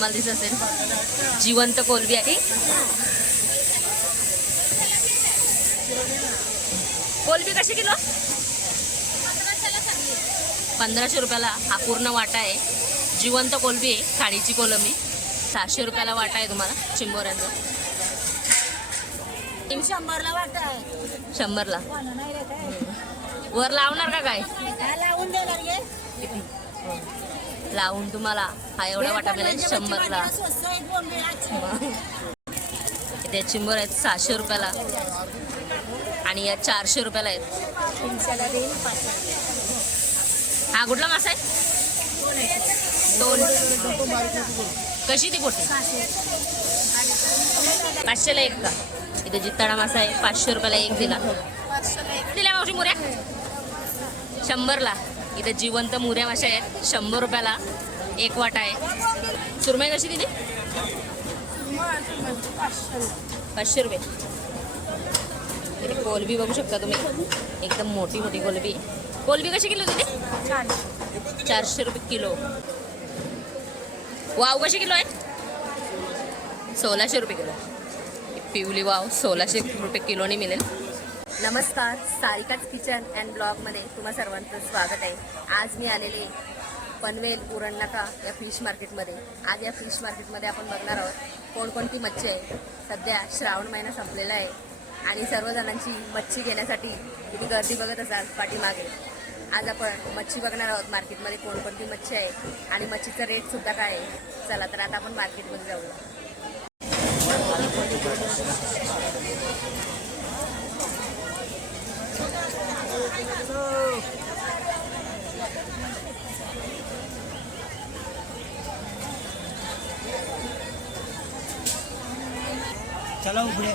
तुम्हाला दिसत असेल. जिवंत कोलबी आहे. कोलबी कशी किलो? पंधराशे रुपयाला हा पूर्ण वाटा आहे. जिवंत कोलबी आहे खाडीची कोलंबी सहाशे रुपयाला वाटा आहे तुम्हाला चिंबोऱ्यांचा शंभरला वाटत शंभरला. नाही रे काय वर लावणार का काय? लावून लावून तुम्हाला हा एवढा वाटा मिळेल शंभरला. दोन मिळाचे त्या चिंबर आहेत सहाशे रुपयाला. आणि या चारशे रुपयाला आहेत. हा कुठला मासा आहे? दोन. कशी ती पोटी? पाचशेला एक का? इथे जित्ताडा मासा आहे पाचशे रुपयाला एक दिला. दिल्या मावशी मुऱ्या. शंभरला. इथे जिवंत मुऱ्या माशा आहेत. शंभर रुपयाला एक वाटा आहे. सुरमई कशी दिली? पाचशे रुपये. इथे कोलबी बघू शकता तुम्ही. एकदम मोठी मोठी कोलबी. कोलबी कशी किलो दिली? चारशे रुपये किलो. वाव कशी किलो आहे? सोळाशे रुपये किलो. पिवली वाव सोळाशे रुपये किलोने मिळेल. नमस्कार सारिकाच किचन अँड ब्लॉगमध्ये तुम्हा सर्वांचं स्वागत आहे. आज मी आलेले पनवेल पुरण या फिश मार्केटमध्ये आज या फिश मार्केटमध्ये आपण बघणार आहोत कोणकोणती मच्छी आहे. सध्या श्रावण महिना संपलेला आहे आणि सर्वजणांची मच्छी घेण्यासाठी तुम्ही गर्दी बघत असाल पाठीमागे. आज आपण मच्छी बघणार आहोत मार्केटमध्ये कोणकोणती मच्छी आहे आणि मच्छीचा रेटसुद्धा काय आहे. चला तर आता आपण मार्केटमध्ये जाऊया. चला उघडे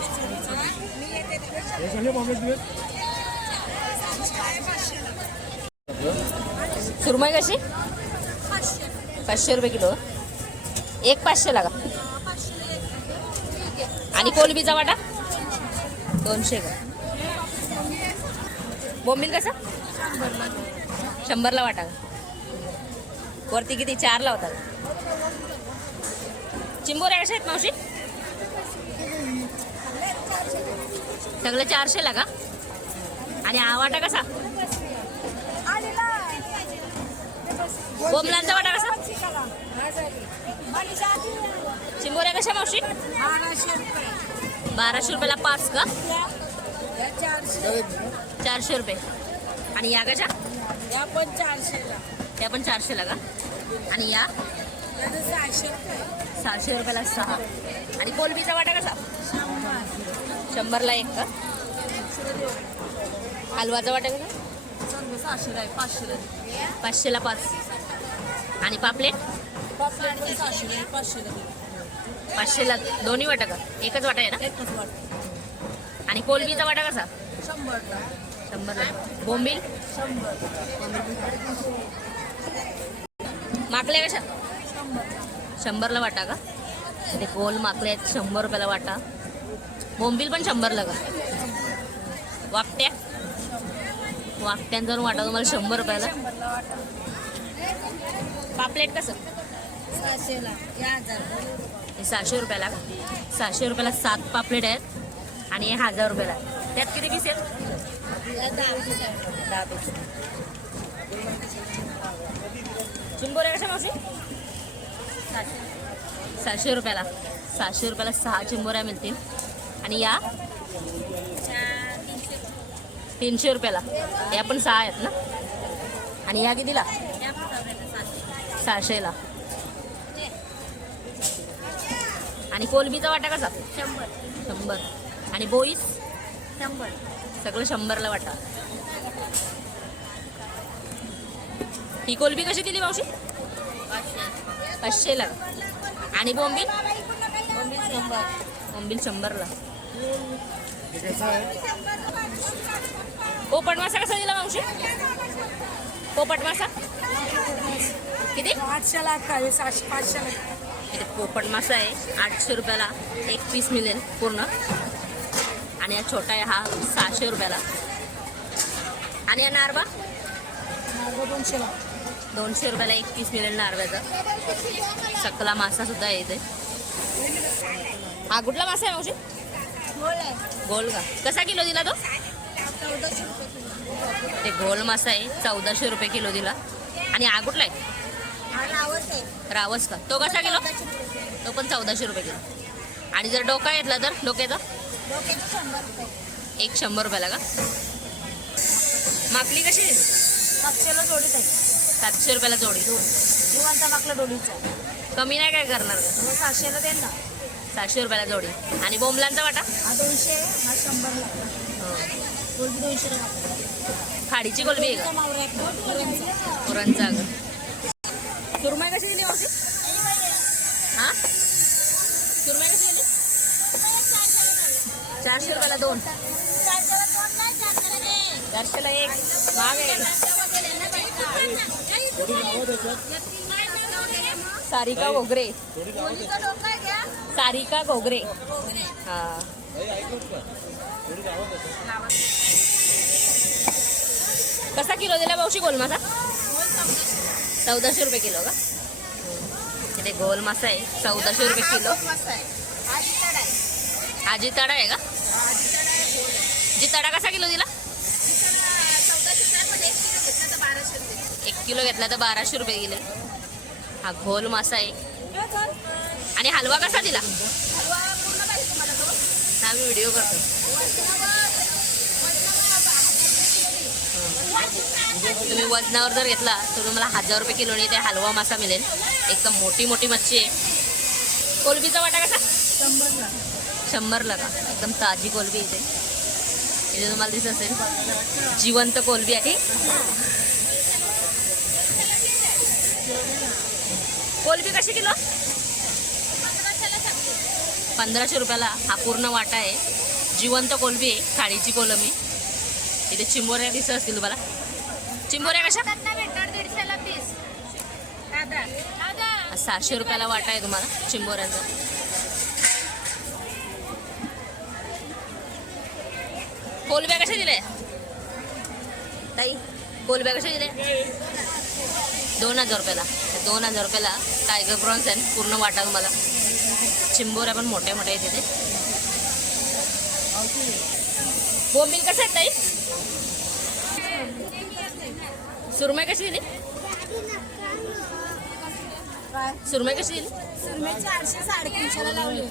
सुरमई कशी? पाचशे रुपये किलो. एक पाचशे लागा. आणि कोलबीचा वाटा? दोनशे का बोंबील कसा? शंभरला वाटा. वरती किती? चारला होतात चिंबोऱ्या कशा आहेत मावशी? सगळं चारशेला का? आणि हा वाटा कसा? बोमलांचा वाटा कसा? चिंबोऱ्या कशा मावशी? बाराशे बाराशे रुपयाला पाच का? चारशे. चारशे रुपये. आणि या कशा? या पण चारशेला. त्या पण चारशेला का? आणि या? सहाशे रुपये. सहाशे रुपयाला सहा. आणि कोलबीचा वाटा कसा? शंभरला एक का? हलवाचा वाटा कसा? सहाशेला आहे पाचशेला पाचशेला पाच. आणि पापलेट? पापलेट सहाशेला पाचशेला पाचशेला दोन्ही वाटा का? एकच वाटा आहे ना? एकच वाटतं आणि कोलबीचा वाटा कसा? शंभरला. शंभरला बोंबील? माकल्या कशा? शंभर शंभरला वाटा का? ते गोल माकले आहेत शंभर रुपयाला वाटा. बोंबील पण शंभरला का? वाकट्या? वाकट्यांचा वाटा तुम्हाला शंभर रुपयाला. पापलेट कसं? सहाशे रुपयाला. सहाशे रुपयाला सात पापलेट आहेत आणि हजार रुपयाला. त्यात किती पीस आहेत दहा पीस चिंबोऱ्या कशा मावशी? सहाशे रुपयाला. सहाशे रुपयाला सहा चिंबोऱ्या मिळतील. आणि या? तीनशे रुपयाला. या पण सहा आहेत ना? आणि या कितीला? सहाशेला. आणि कोलबीचा वाटा कसा? शंभर. शंभर. आणि बोईस? शंभर. सगळं शंभरला वाटा. ही कोलबी कशी दिली मावशी? पाचशे पाचशेला. आणि बोंबील? मम्मी शंभर बोंबील शंभरला. पोपट मासा कसा दिला मावशी? पोपट मासा? किती? आठशेला काय सहाशे पाचशेला. पोपट मासा आहे. आठशे रुपयाला एक पीस मिळेल पूर्ण. आणि हा छोटा आहे हा सहाशे रुपयाला. आणि हा नारबा दोनशेला दोनशे रुपयाला एक पीस मिळेल नारव्याचा. सकला मासा सुद्धा आहे इथे. हा कुठला मासा आहे मावशी? गोल का? कसा किलो दिला तो? ते गोल मासा आहे चौदाशे रुपये किलो दिला. आणि हा कुठला आहे? रावस का? तो कसा किलो. तो पण चौदाशे रुपये किलो. आणि जर डोका घेतला तर डोक्याचा? एक शंभर रुपयाला का? माकली कशी? सातशेला जोडीत आहे. सातशे रुपयाला जोडी. निवांत मागला डोलीचा कमी नाही काय करणार का मग सहाशेला देईल ना. सातशे रुपयाला जोडी. आणि बोंबलांचा वाटा? हा दोनशे हा शंभरला. दोनशे खाडीची कोलबी आहे का? पुरणचा अगं कशी दिली मावशी? चारशे रुपयाला दोन. चारशेला एक. महाग आहे सारिका घोगरे. सारिका घोगरे. हा. कसा किलो दिला मावशी? गोल मासा चौदाशे रुपये किलो का? इथे गोल मासा आहे. चौदाशे रुपये किलो. आजी तडा आहे का? जी तडा कसा किलो दिला? एक किलो घेतला तर बाराशे रुपये गेले. हा घोल मासा आहे. आणि हलवा कसा दिला? हा मी व्हिडिओ करतो. तुम्ही वजनावर जर घेतला तर तुम्हाला हजार रुपये किलोने ते हलवा मासा मिळेल. एकदम मोठी मोठी मच्छी आहे. कोलबीचा वाटा कसा? शंभर शंभरला का एकदम ताजी कोलबी इथे इथे तुम्हाला दिसत असेल जिवंत कोलबी आहे. कोलबी कशी किलो? पंधराशे रुपयाला. हा पूर्ण वाटा आहे. जिवंत कोलबी आहे थाळीची कोलंबी इथे चिंबोऱ्या दिसत असतील तुम्हाला. चिंबोऱ्या कशा? हा सहाशे रुपयाला वाटा आहे तुम्हाला चिंबोऱ्याचा कोलब्या कशा दिले ताई कोलब्या कशा दिले दोन हजार रुपयाला. दोन हजार रुपयाला टायगर प्रॉन्स आहे पूर्ण वाटा तुम्हाला चिंबोऱ्या पण मोठ्या मोठ्या आहे तिथे बोंबील कसं आहेत ताई? सुरमय कशी दिली? सुरमई कशी दिली सुरमे चारशे साडेतीनशेला लावली.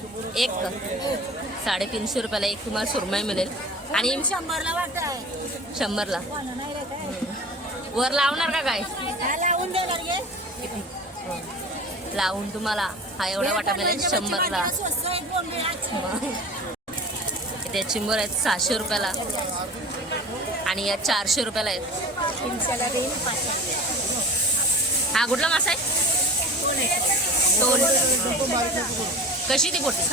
एक साडेतीनशे रुपयाला एक तुम्हाला सुरमई मिळेल. आणि शंभरला वाटत शंभरला. काय वर लावणार का काय? लावून लावून तुम्हाला. हा एवढा वाटा मिळेल शंभरला. आहेत बोंबे आज. इथे चिंबर आहेत सहाशे रुपयाला. आणि या चारशे रुपयाला आहेत. हा कुठला मासा आहे? दोन कशी ती आहे.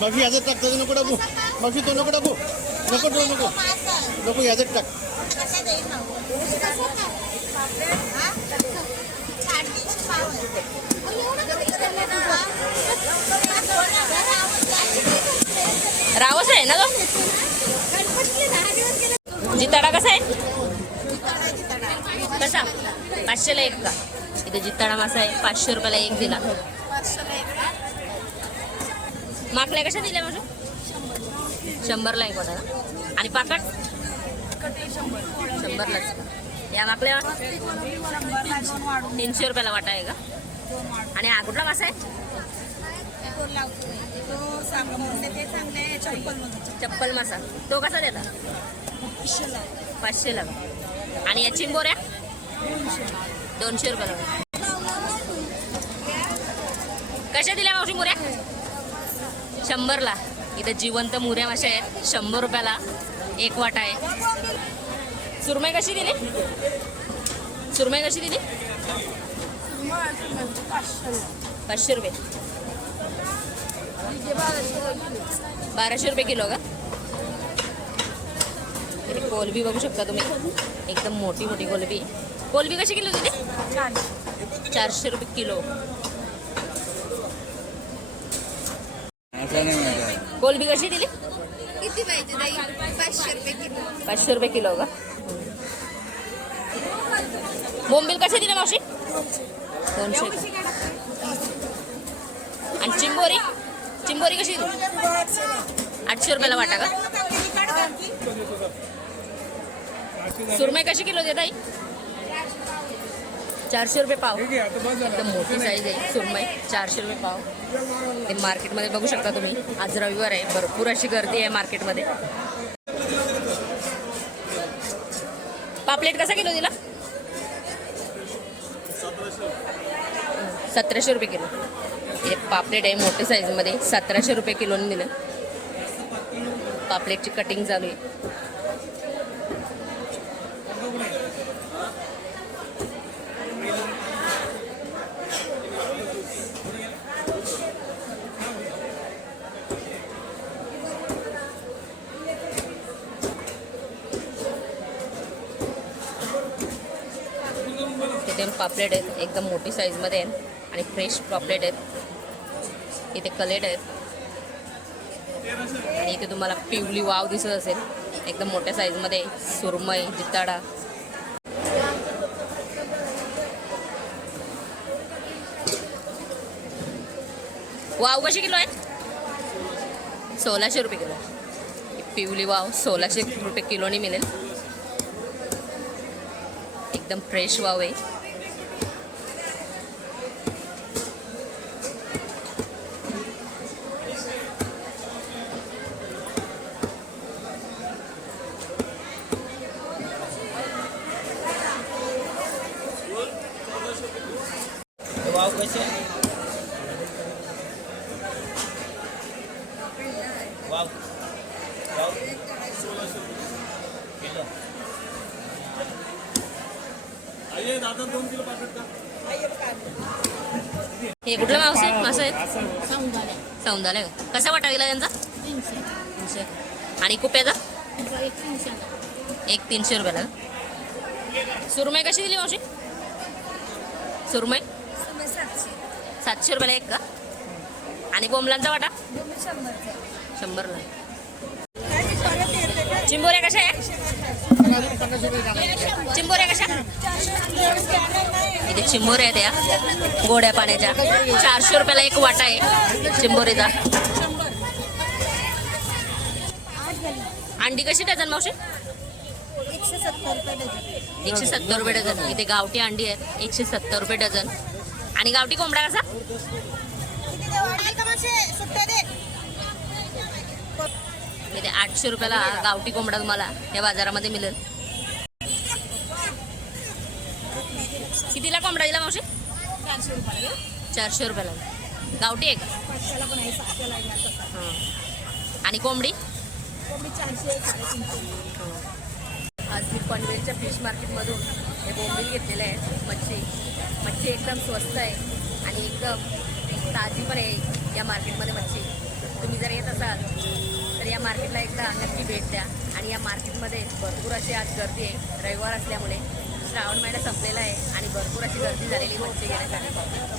बाकी ह्याच्यात टाक त्याचं नको टाकू बाकी तो नको टाकू नको तो नको. नको ह्याच्यात टाक पाव. रावस आहे ना तो? जिताडा कसा आहे? कसा? पाचशेला एक का? इथे जिताडा मासा आहे पाचशे रुपयाला एक दिला. माकल्या कशा दिल्या माझ्या शंभरला एक होता आणि पाकट? शंभरलाच या माकल्या तीनशे रुपयाला वाटा आहे का? आणि हा कुठला मासा आहे? तो लावतो तो ते चांगले आहे चप्पल चप्पल मासा. तो कसा देता? पिशला पाचशेला आणि या चिंबोऱ्या? दोनशे रुपयाला कशा दिल्या मावशी मुऱ्या? शंभरला. इथं जिवंत मुऱ्या माशा आहेत. शंभर रुपयाला एक वाटा आहे. सुरमई कशी दिली? सुरमई कशी दिली? पाचशे रुपये. बाराशे रुपये किलो का? कोलबी बघू शकता तुम्ही. एकदम मोठी मोठी कोलबी. कोलबी कशी किलो दिली? चारशे रुपये किलो. कोलबी कशी दिली? किती पाहिजे पाचशे रुपये किलो. पाचशे रुपये किलो का? बोंबील कसे दिले मावशी? दोनशे. आणि चिंबोरी? चिंबोरी कशी आठशे रुपयाला वाटा का? सुरमई कशी किलो देत आई चारशे रुपये पाव. एकदम मोठी साईज आहे सुरमई. चारशे रुपये पाव. ते मार्केटमध्ये बघू शकता तुम्ही. आज रविवार आहे. भरपूर अशी गर्दी आहे मार्केटमध्ये. पापलेट कसा किलो दिला? सतराशे रुपये किलो. हे पापलेट आहे मोठ्या साईजमध्ये. सतराशे रुपये किलोने दिलं. पापलेटची कटिंग चालू आहे. तिथे पापलेट आहेत एकदम मोठी साईजमध्ये आहेत आणि फ्रेश पापलेट आहेत. इथे कलेट आहेत. आणि इथे तुम्हाला पिवली वाव दिसत असेल. एकदम मोठ्या साईजमध्ये सुरमई जिताडा. वाव कशी किलो आहे सोळाशे रुपये किलो. पिवली वाव सोळाशे रुपये किलोनी मिळेल. एकदम फ्रेश वाव आहे वाव कसे किलो हे कुठलं मावस आहे मासं आहे सौंदाला? कसा वाटा गेला त्यांचा? तीनशे. आणि कुप्याचा एक तीनशे रुपयाला? सुरमई कशी दिली मावशी? सुरमई? सातशे. रुपयाला एक का? आणि बोंबलांचा वाटा? शंभरला चिंबोऱ्या कशा आहे? चिंबोऱ्या कशा? इथे चिंबोऱ्या आहेत या. गोड्या पाण्याच्या. चारशे रुपयाला एक वाटा आहे चिंबोरीचा अंडी कशी डझन मावशी? एकशे सत्तर रुपये डझन. एकशे सत्तर रुपये डझन इथे गावठी अंडी आहेत. एकशे सत्तर रुपये डझन. आणि गावठी कोंबडा कसा? इथे आठशे रुपयाला गावठी कोंबडा तुम्हाला या बाजारामध्ये मिळेल. कितीला कोंबडा दिला मावशी? चारशे रुपयाला गावठी आहे का. आणि कोंबडी? आज मी पनवेलच्या फिश मार्केटमधून हे बोंबील घेतलेले आहे मच्छी. मच्छी एकदम स्वस्त आहे आणि एकदम ताजी पण आहे या मार्केटमध्ये मच्छी. तुम्ही जर येत असाल तर या मार्केटला एकदा नक्की भेट द्या. आणि या मार्केटमध्ये भरपूर अशी आज गर्दी आहे. रविवार असल्यामुळे श्रावण महिना संपलेला आहे आणि भरपूर अशी गर्दी झालेली मच्छी घेण्यासाठी